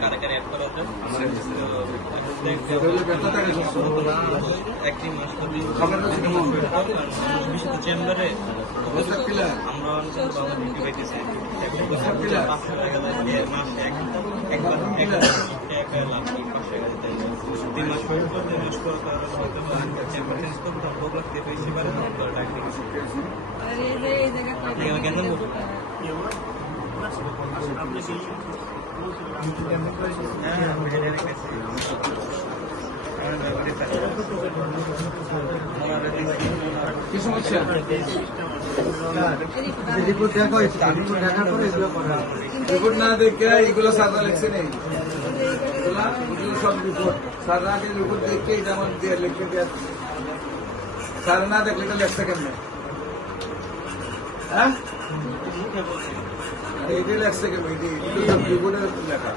কারাগারে অ্যাড করা যায়। একটি মাস চেম্বারে আমরা ডিউটি পাইতেছি 3 মাস পর 3 মাস পর চেম্বার চেঞ্জ করবো তখন লাগতে পেয়েছি পারে আপনি আমাকে কেন বলবো কি সমস্যা রিপোর্ট দেখা হয়েছে রিপোর্ট দেখার পরে এগুলো করা রিপোর্ট না দেখে এগুলো সাদা লেখছে নেই এগুলো সব রিপোর্ট সাদা আগে রিপোর্ট দেখে এটা আমার দিয়ে লিখে দেওয়া সাদা না দেখলে এটা লেখছে কেমন হ্যাঁ এইটা লেখছে কেমন রিপোর্টের লেখা